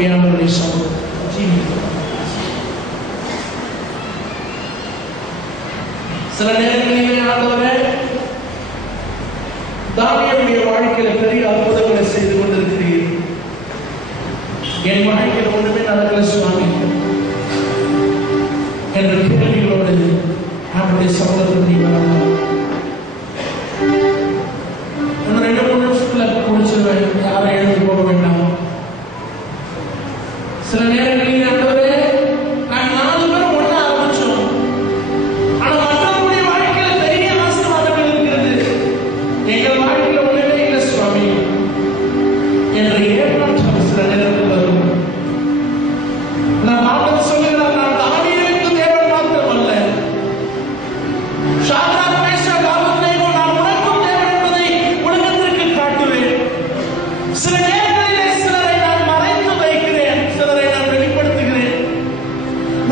அருமையானவரை ஜீவிக்கிறோம். சில நேரங்களிலே ஆண்டவரே தானியேலுடைய வாழ்க்கையில பெரிய அற்புதங்களை செய்து கொண்டிருக்கிறீர். என் வாழ்க்கையில் ஒன்றுமே நடக்கல சுவாமி என்ற கேள்விகளோடு நம்முடைய சகோதரத்தை வரலாம். இன்னும் 2-3 நிமிஷத்துல முடிச்சிருவேன். யாரும் எழுந்து போக வேண்டாம். சில நேரங்களில் ஆண்டவரே நான் 4 பேர் ஒண்ணா ஆரம்பிச்சோம். ஆனா மற்றவங்களுடைய வாழ்க்கையில பெரிய ஆசீர்வாதங்கள் இருக்கிறது. எங்கள் வாழ்க்கையில ஒண்ணுமே இல்லை சுவாமி என்ற ஏமாற்றம் சில நேரத்தில் வரும். நான் ஆண்டவர் சொல்லுகிறார், நான் தானியேலுக்கு தேவன் மாத்திரம் அல்ல, ஷாத்ராக் மேஷாக் ஆபேத்நேகோ நான் உனக்கும் தேவன் என்பதை உலகத்திற்கு காட்டுவேன். சில நேரங்களிலே சிலரை நான் மறைத்து வைக்கிறேன், சிலரை நான் வெளிப்படுத்துகிறேன்.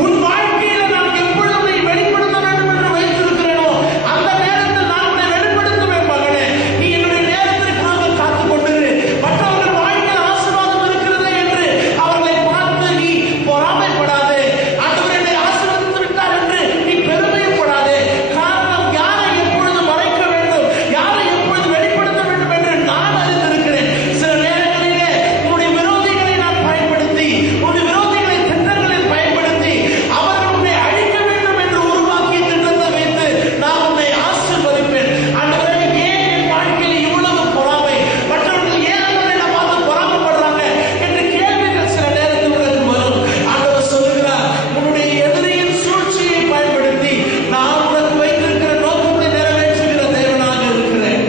உன் வாழ்க்கையில நான் எப்பொழுது நீ வெளிப்படுத்த வேண்டும் என்று வைத்திருக்கிறேனோ அந்த நேரத்தில் நான் உன்னை வெளிப்படுத்துவேன் மகனே. நீ என்னுடைய நேரத்திற்காக காத்துக் கொண்டிரு. மற்றவர்கள் வாழ்க்கையில் ஆசீர்வாதம் இருக்கிறது என்று அவர்களை பார்த்து நீ பொறாமைப்படாதே. ஆண்டவர் என்னை ஆசீர்வதித்து விட்டார் என்று நீ பெருமைப்படாதே. காரணம் யாரை எப்பொழுது மறைக்க வேண்டும், யாரை எப்பொழுது வெளிப்படுத்த வேண்டும் என்று நான் அறிந்திருக்கிறேன். சில நேரங்களிலே உன்னுடைய விரோதிகளை நான் பயன்படுத்தி, உன்னுடைய விரோதிகளை திட்டங்களில் பயன்படுத்தி அவர்கள் உன்னை அழிக்க வேண்டும் என்று உருவாக்கிய திட்டத்தை வைத்து நான் உன்னை ஆசீர்வதிப்பேன். ஆண்டவரே, ஏன் என் வாழ்க்கையில் இவ்வளவு பொறாமை, மற்றவர்கள் ஏன் அவரை நான் பார்த்து பொறாமைப்படுறாங்க என்ற கேள்விகள் சில நேரத்தில் உனக்கு வரும். ஆண்டவர் சொல்லுகிறார், உன்னுடைய எதிரியின் சூழ்ச்சியை பயன்படுத்தி நான் உனக்கு வைத்திருக்கிற நோக்கத்தை நிறைவேற்றுகிற தேவனாக இருக்கிறேன்.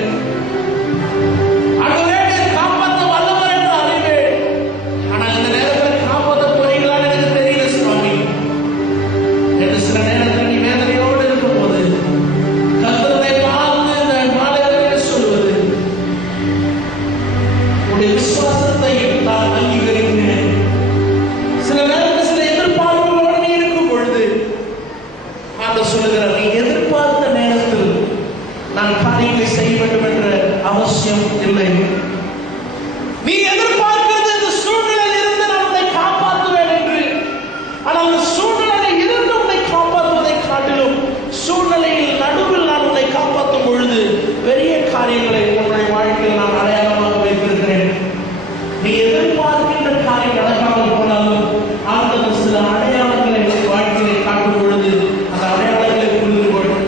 ஆண்டவரே, நீர் காப்பாற்ற வல்லவர் என்று அறிவேன். ஆனால் இந்த நேரத்தில் காப்பாற்ற போறீங்களான்னு எனக்கு தெரியல சுவாமி என்று சில நேரத்தில் நீ வேதனையோடு இருக்கும்போது கர்த்தரை பார்த்து இந்த மாலையிலே சொல்வது, உன்னுடைய விசுவாசத்தை நான் அங்கீகரிக்கிறேன். சில நேரத்தில் சில எதிர்பார்ப்புகளோடு நீ இருக்கும் பொழுது ஆண்டவர் சொல்லுகிறார், நீ எதிர்பார்த்த நேரத்தில் நான் காரியங்களை செய்ய வேண்டும் என்ற அவசியம் இல்லை. நீ எதிர்பார்க்கிறது இந்த சூழ்நிலையில் இருந்து நான் உன்னை காப்பாற்றுவேன் என்று. ஆனால் அந்த சூழ்நிலையில் இருந்து உன்னை காப்பாற்றுவதை காட்டிலும் சூழ்நிலையில் நடுவில் நான் உன்னை காப்பாற்றும் பொழுது பெரிய காரியங்களை உன்னுடைய வாழ்க்கையில் நான் அடையாளமாக வைத்திருக்கிறேன். நீ எதிர்பார்க்கின்ற காரியம் நடக்காமல் போனாலும் ஆண்டவர் சில அடையாளங்களை வாழ்க்கையை காட்டும் பொழுது அந்த அடையாளங்களை புரிந்து கொள்ளும்.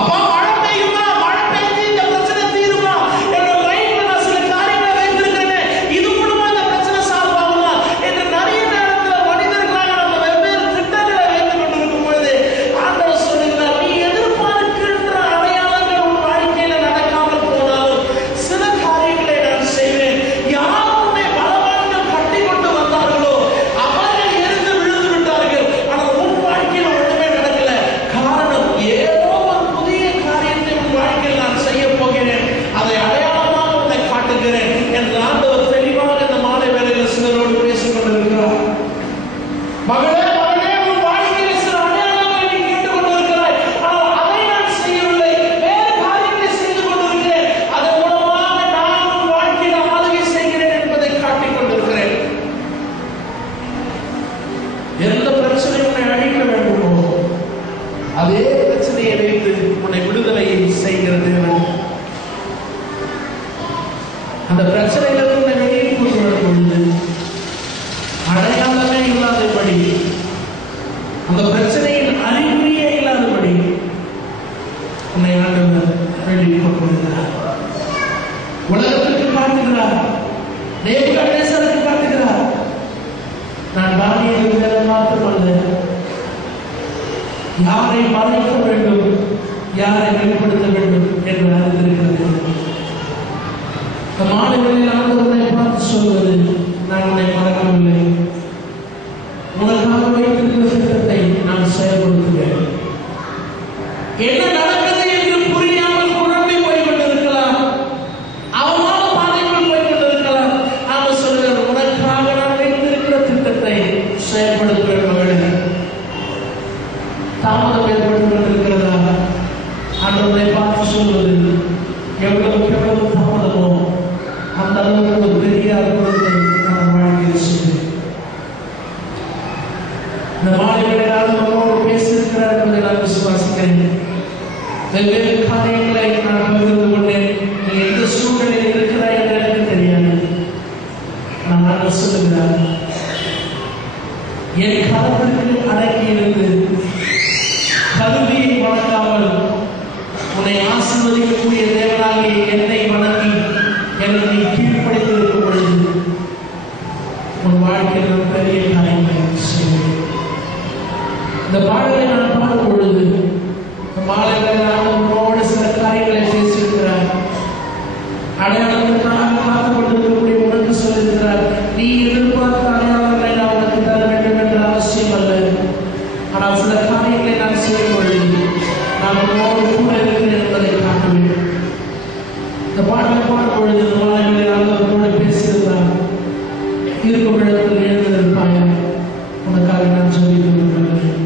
அப்பா, மழை பெய்யுமா, மழை பெய்து இந்த பிரச்சனை தீருமா என்ற மைண்ட்ல நான் சில காரியங்களை வைத்திருக்கிறேன். இது மூலமா இந்த பிரச்சனை சால்வ் ஆகுமா என்று நிறைய நேரத்தில் மனிதர்களாக நம்ம வெவ்வேறு திட்டங்களை வைத்துக் கொண்டிருக்கும் பொழுது ஆண்டவர் சொல்லுகிறார், நீ எதிர்பார்க்கின்ற அடையாளங்கள் உன் வாழ்க்கையில நடக்காமல் போனாலும் சில காரியங்களை நான் செய்வேன். யார் உன்னை பலவான்கள் கட்டி கொண்டு வந்தார்களோ அவர்கள் எரிந்து விழுந்து விட்டார்கள். ஆனால் உன் வாழ்க்கையில் ஒன்றுமே நடக்கல. காரணம், ஏதோ ஒரு புதிய காரியத்தை உன் வாழ்க்கையில் நான் செய்ய போகிறேன், அதை அடையாளமாக உன்னை காட்டுகிறேன் என்று ஆண்டவர் தெளிவாக இந்த மாலை வேளையில் சிலரோடு பேசிக் கொண்டிருக்கிறார். மகளே, மகளே, உன் வாழ்க்கையில் சில அடையாளங்களை நீ கேட்டுக் கொண்டிருக்கிறாய். ஆனால் அதை நான் செய்யவில்லை, வேறு காரியங்களை செய்து கொண்டிருக்கிறேன். அதன் மூலமாக நான் உன் வாழ்க்கையில் ஆளுகை செய்கிறேன் என்பதை காட்டிக் கொண்டிருக்கிறேன். எந்த பிரச்சனை உன்னை அழிக்க வேண்டுமோ அதே பிரச்சனையை வைத்து உன்னை விடுதலையை செய்கிறது. அந்த பிரச்சனையிலிருந்து உன்னை வெளியே கொண்டு வரும் பொழுது அடையாளமே இல்லாதபடி, அந்த பிரச்சனையின் அறிகுறியே இல்லாதபடி உன்னை ஆண்டவர் வெளியே கொண்டு வருகிறார். உலகத்திற்கு காட்டுகிறார், நேபுகாத்நேசருக்கு காட்டுகிறார். நான் தானியேலுக்கு வேற மாத்திரமல்ல, யாரை மறைக்க வேண்டும், யாரை வெளிப்படுத்த வேண்டும் என்று அறிந்திருக்கிறது. இந்த மாலைகளில் ஆண்டவரை பார்த்து சொல்வது, நான் உன்னை மறக்கவில்லை, உனக்காக வைத்திருக்கிற திட்டத்தை நான் செயல்படுத்துவேன். என்ன நடக்குது என்று புரியாமல் குழம்பி போய் கொண்டிருக்கலாம், அவமான பாதைக்குள் போய் கொண்டிருக்கலாம். அவர் சொல்கிறார், உனக்காக நான் வைத்திருக்கிற திட்டத்தை செயல்படுத்துவேன். தாமதம் ஏற்பட்டு கொண்டிருக்கிறதா? ஆண்டவரை பார்த்து சொல்வது, வெவ்வேறு காரியங்களை நான் பகிர்ந்து கொண்டேன். நீ எந்த சூழ்நிலையில் இருக்கிறாய் என்று எனக்கு தெரியாது. நான் சொல்லுகிறார், என் கரத்திற்கு அடக்கி இருந்து கல்வியை வளர்க்காமல் உன்னை ஆசீர்வதிக்கக்கூடிய தேவனாகிய என்னை வணங்கி என்னை நீ கீழ்ப்படுத்தியிருக்கும் பொழுது உன் வாழ்க்கையில் பெரிய காரியங்களை செய்வேன். இந்த பாடலை நான் பாடும் பொழுது உன்னோடு சில காரியங்களை பேசியிருக்கிறார். அடையாளத்திற்காக காத்துக் கொண்டிருக்கக்கூடிய உனக்கு சொல்லியிருக்கிறார், நீ எதிர்பார்த்த அடையாளங்களை நான் உனக்கு தர வேண்டும் என்ற அவசியம் அல்ல. ஆனால் சில காரியங்களை நான் செய்யும் பொழுது நான் உன்னோடு கூட இருக்கிறேன் என்பதை காட்டுவேன். இந்த பாடலை பாடும் பொழுது உன்னோடு பேசியிருக்கிறார். இருக்கும் இடத்தில் எழுந்திருப்பாயா, உனக்காக நான் சொல்லி கொடுக்கிறேன்.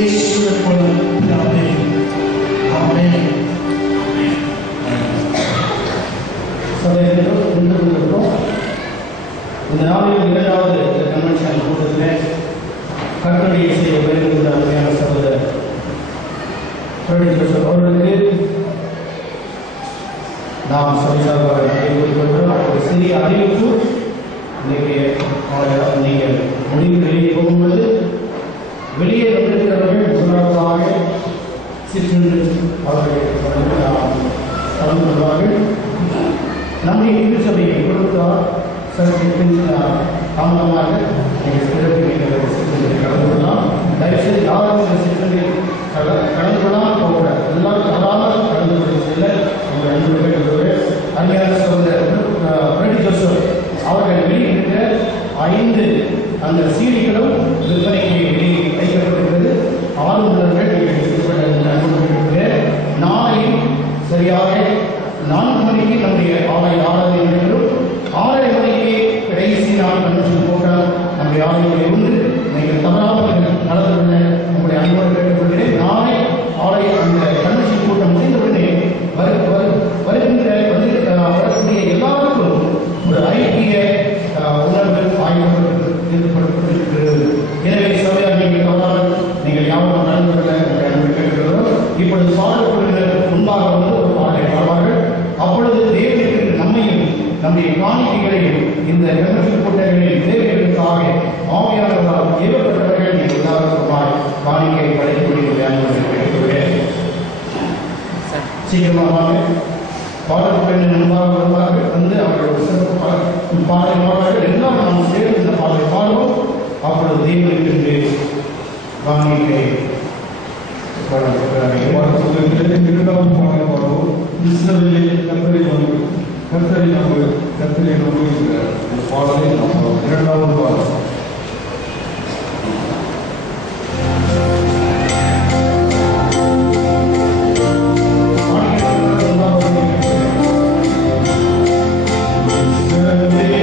இயேசுவின் மூலம் பிதாவே. ஆமென். இந்த நாளில் இரண்டாவது கன்வென்ஷன் கூட்டத்தில் கர்த்தருடைய செய்ய வருகின்ற அருமையான சகோதரர் அவர்களுக்கு நாம் சொல்லியாக ஒரு சிறிய அறிவிப்பு. இன்னைக்கு நீங்கள் முடிவு வெளியே போகும்போது வெளியே வந்திருக்கிறவர்கள் முதலாவதாக சிற்றுண்டு அவர்களை கலந்து கொள்வார்கள். நம்முடைய இந்து சபையை கொடுத்தால் தாமதமாக நீங்கள் சிறப்பு கலந்து கொள்ளலாம். தயவுசெய்து யாரும் இந்த சிற்றண்டில் கலந்து கொள்ளாமல் போகக்கூடாது. எல்லாரும் தவறாமல் கலந்து கொள்வதில்லை. உங்கள் அன்பு கேட்கிறது அருமையான சகோதரர் ஜோசப் அவர்கள் வெளியிட்ட 5 அந்த சீடிகளும் விற்பனைக்கு வைக்கப்பட்டிருக்கிறது. ஆளுநர்கள் நீங்கள் நாளை சரியாக 4 மணிக்கு நம்முடைய ஆலய ஆராதனை நடைபெறும். 6:30 மணிக்கு கடைசி நாள் கன்வென்ஷன் போட்டால் நம்முடைய ஆலயங்களை உண்டு. நீங்கள் தவறாமல் நடந்து கொள்ள உங்களுடைய அன்போடு கேட்டுக்கொள்கிறேன். நாளை ஆலய அந்த கன்வென்ஷன் கூட்டம் முடிந்தவுடனே வருகின்ற வரக்கூடிய எல்லாருக்கும் ஒரு ஐக்கிய உணர்வு ஆய்வுபடுத்தப்பட்டிருக்கிறது. எனவே சபையாக நீங்கள் தவறாமல் நீங்கள் யாரும் நடந்து கொள்ள கேட்டுக்கிறோம். இப்பொழுது பாடல்கள் முன்பாக வந்து ஒரு பாடலை பாடுவார்கள். அப்பொழுது தேவனுக்கு நம்மையும் நம்முடைய காணிக்கைகளையும் இந்த கன்வென்ஷன் கூட்டங்களில் தேவைகளுக்காக ஆவியானவர்களால் ஏவப்பட்டவர்கள் நீங்கள் உதாரணமாய் காணிக்கை படைக்கக்கூடிய கேட்டுக்கொள்கிறேன். சீக்கிரமாக பாடல்கள் முன்பாக வருவார்கள். வந்து அவர்கள் சிறப்பு பாடலை பாடுவார்கள். எல்லாம் நாம் சேர்ந்து இந்த பாடலை பாடுவோம். அப்பொழுது தேவனுக்கு காணிக்கை இரண்டாவது பாடலை பாடுவோம். கர்த்தரை நம்புகிற இந்த பாடலை நாம் இரண்டாவது பாடல். Yeah.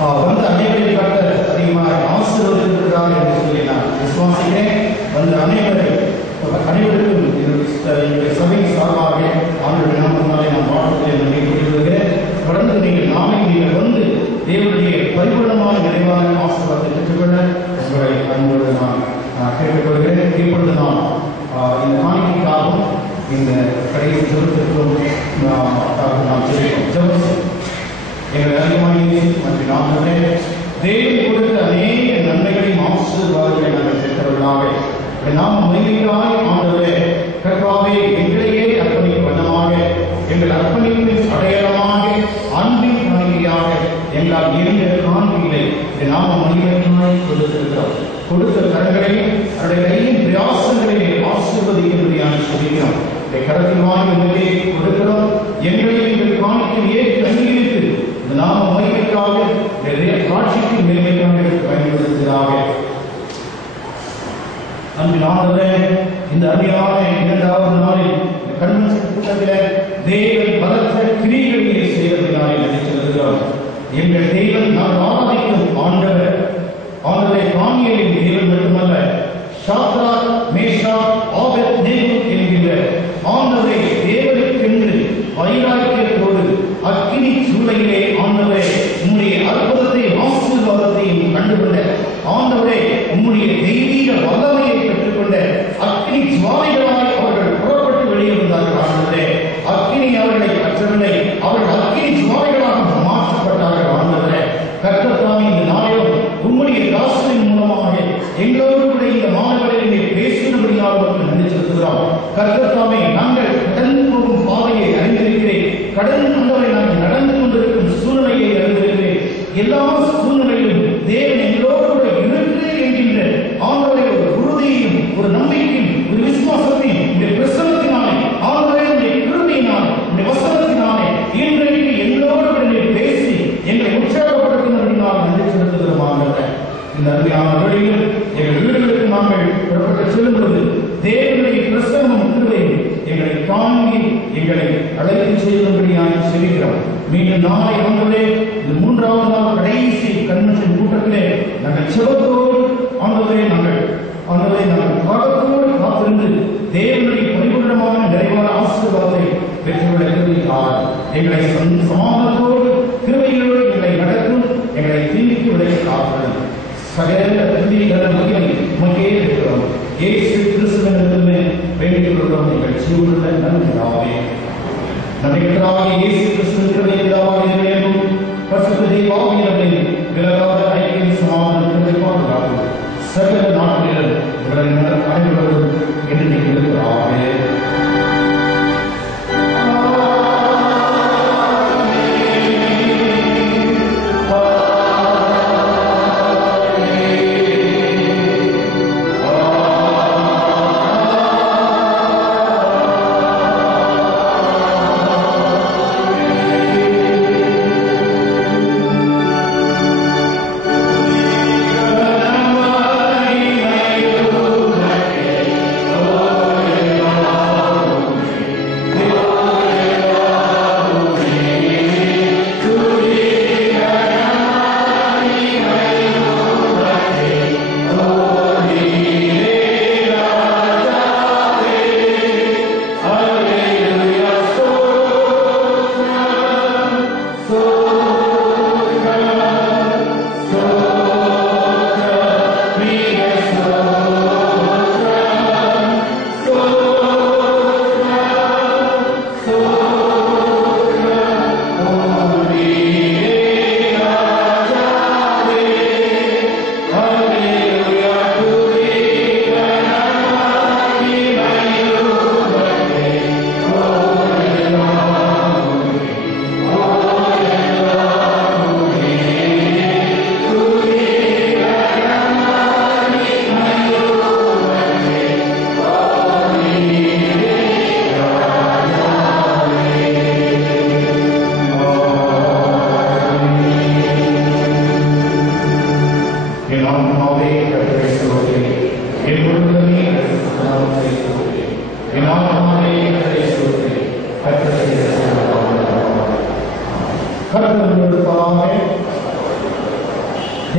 வந்து அனைவரையும் கர்த்தர் அதிகமாக ஆசீர்வதித்திருக்கிறார் என்று சொல்லி நான் விசுவாசிக்கிறேன். வந்து அனைவருக்கும் என்னுடைய சபையின் சார்பாக ஆண்டுடைய நாமத்தினாலே நான் வாழ்த்துக்களை நன்றி கூறிவிடுகிறேன். தொடர்ந்து நீங்கள் வந்து தேவனுடைய பரிபூர்ணமான நிறைவான ஆசீர்வாதத்தை பெற்றுக்கொள்ள உங்களை அன்போடு நான் கேட்டுக்கொள்கிறேன். இப்பொழுது நான் இந்த காணிக்கைக்காகவும் இந்த கடைசி ஜெபத்திற்கும் நாம் ஜெபம் எங்கள் அதிகமாக மற்றும் நாங்களே தேவன் கொடுத்த அநேக நன்மைகளையும் ஆசீர்வாதங்களை நாங்கள் பெற்றவர்களாக நாம் மகிழ்ச்சியாய் ஆண்டவரே கர்த்தாவே எங்களையே அர்ப்பணிக்கும் வண்ணமாக எங்கள் அர்ப்பணிப்பின் அடையாளமாக அன்பின் காணிக்கையாக எங்களால் இருந்த காணிக்கைகளை நாம மகிழ்ச்சியாய் கொடுத்திருக்கிறோம். கொடுத்த கரங்களையும் அவருடைய கையின் பிரயாசங்களையும் ஆசீர்வதிக்கும்படியாக சொல்லிக்கிறோம். கடத்தில் வாங்கி உங்களே கொடுக்கிறோம். எங்களையும் எங்கள் காணிக்கை ஏற்று அங்கீகரித்து இந்த நாம மகிழ்ச்சிக்காக காட்சிக்கு மேன்மைக்காக பயன்படுத்துவதாக. அன்பின் ஆண்டவரே, இந்த அருமையான இரண்டாவது நாளில் கன்வென்ஷன் கூட்டத்தில் தேவன் பலத்த கிரியைகளை செய்வதனாலே நினைத்திருக்கிறோம். எங்கள் தேவன் நாம் ஆராதிக்கும் ஆண்டவரை தானியேலின் தேவன் மட்டுமல்ல, ஷாத்ராக், மேஷாக், ஆபேத்நேகோ என்கின்ற ஆண்டவரை தேவனுக்கென்று வைராக்கியத்தோடு அக்கினி சூளையிலே ஆண்டவரே உம்முடைய அற்புதத்தை ஆசீர்வாதத்தையும் கண்டுகொண்ட ஆண்டவரே உம்முடைய தெய்வீக வல்லமையை பெற்றுக்கொண்ட அக்கினி சுவாமிகளாய் அவர்கள் புறப்பட்டு வெளியே வந்தார்கள். ஆண்டவரே அக்கினி அவர்களை அற்றவில்லை, அவர்கள் அக்கினி சுவாமிகளாக மாற்றப்பட்டார்கள். ஆண்டவரே கர்த்தர் இந்த நாளிலும் உம்முடைய தாசனின் மூலமாக எங்களோடு கூட இந்த மாணவர்களில் பேசுகிறபடியாக நன்றி செலுத்துகிறோம். கர்த்தர் தாமே நாங்கள் கடந்து போகும் பாதையை அறிந்திருக்கிறேன், கடந்து கொண்டவரை நாங்கள் நடந்து கொண்டிருக்கும் சூழ்நிலையை அறிந்திருக்கிறேன். எல்லா சூழ்நிலையிலும் தேவன் எங்களோடு கூட இருக்கு என்கின்ற ஆண்டவரை ஒரு உறுதியையும் ஒரு நம்பிக்கையும் ஒரு விசுவாசத்தையும் இந்த பிரசனத்தினாலே ஆண்டவரை உடைய கிருபையினாலே இந்த வசனத்தினாலே இன்றைக்கு எங்களோடு பேசி எங்களை உற்சாகப்படுத்தினால் நன்றி செலுத்துகிறோம். ஆண்டவரை இந்த அருமையான வழியில் எங்கள் வீடுகளுக்கு நாங்கள் புறப்பட்டு செல்லும்போது தேவனுடைய பிரசனமும் கிருபையும் எங்களை தாங்கி எங்களை அழைத்து செய்யும்படியாக செல்கிறோம். மீண்டும் நாளை ஆண்டவரே இந்த மூன்றாவது நாள் கடைசி கன்வென்ஷன் கூட்டத்திலே நாங்கள் செபத்தோடு ஆண்டவரே நாங்கள் காலத்தோடு காத்திருந்து தேவனுடைய பரிபூர்ணமான நிறைவான ஆசீர்வாதத்தை பெற்றுவிட எங்களை சமாதானத்தோடு கிருபைகளோடு எங்களை நடக்கும், எங்களை தீமைக்கு விளைய காப்பது சகல தீமைகளை மக்கே இருக்கிறோம். இயேசு கிறிஸ்துவினிடமே வேண்டிக் கொள்கிறோம். எங்கள் ஜீவனுள்ள நன்றாவே நடைபெற்றாக இயேசு கிறிஸ்துவின் எல்லாரும் பரிசுத்த தேவாவியர்களையும் விலகாத ஐக்கியம் சமாதானத்தை பாதுகாக்கும் சகல நாட்டிலும் அனைவரும் என்று இருக்கிறாரே.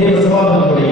தெய்வ சமாதானத்துடைய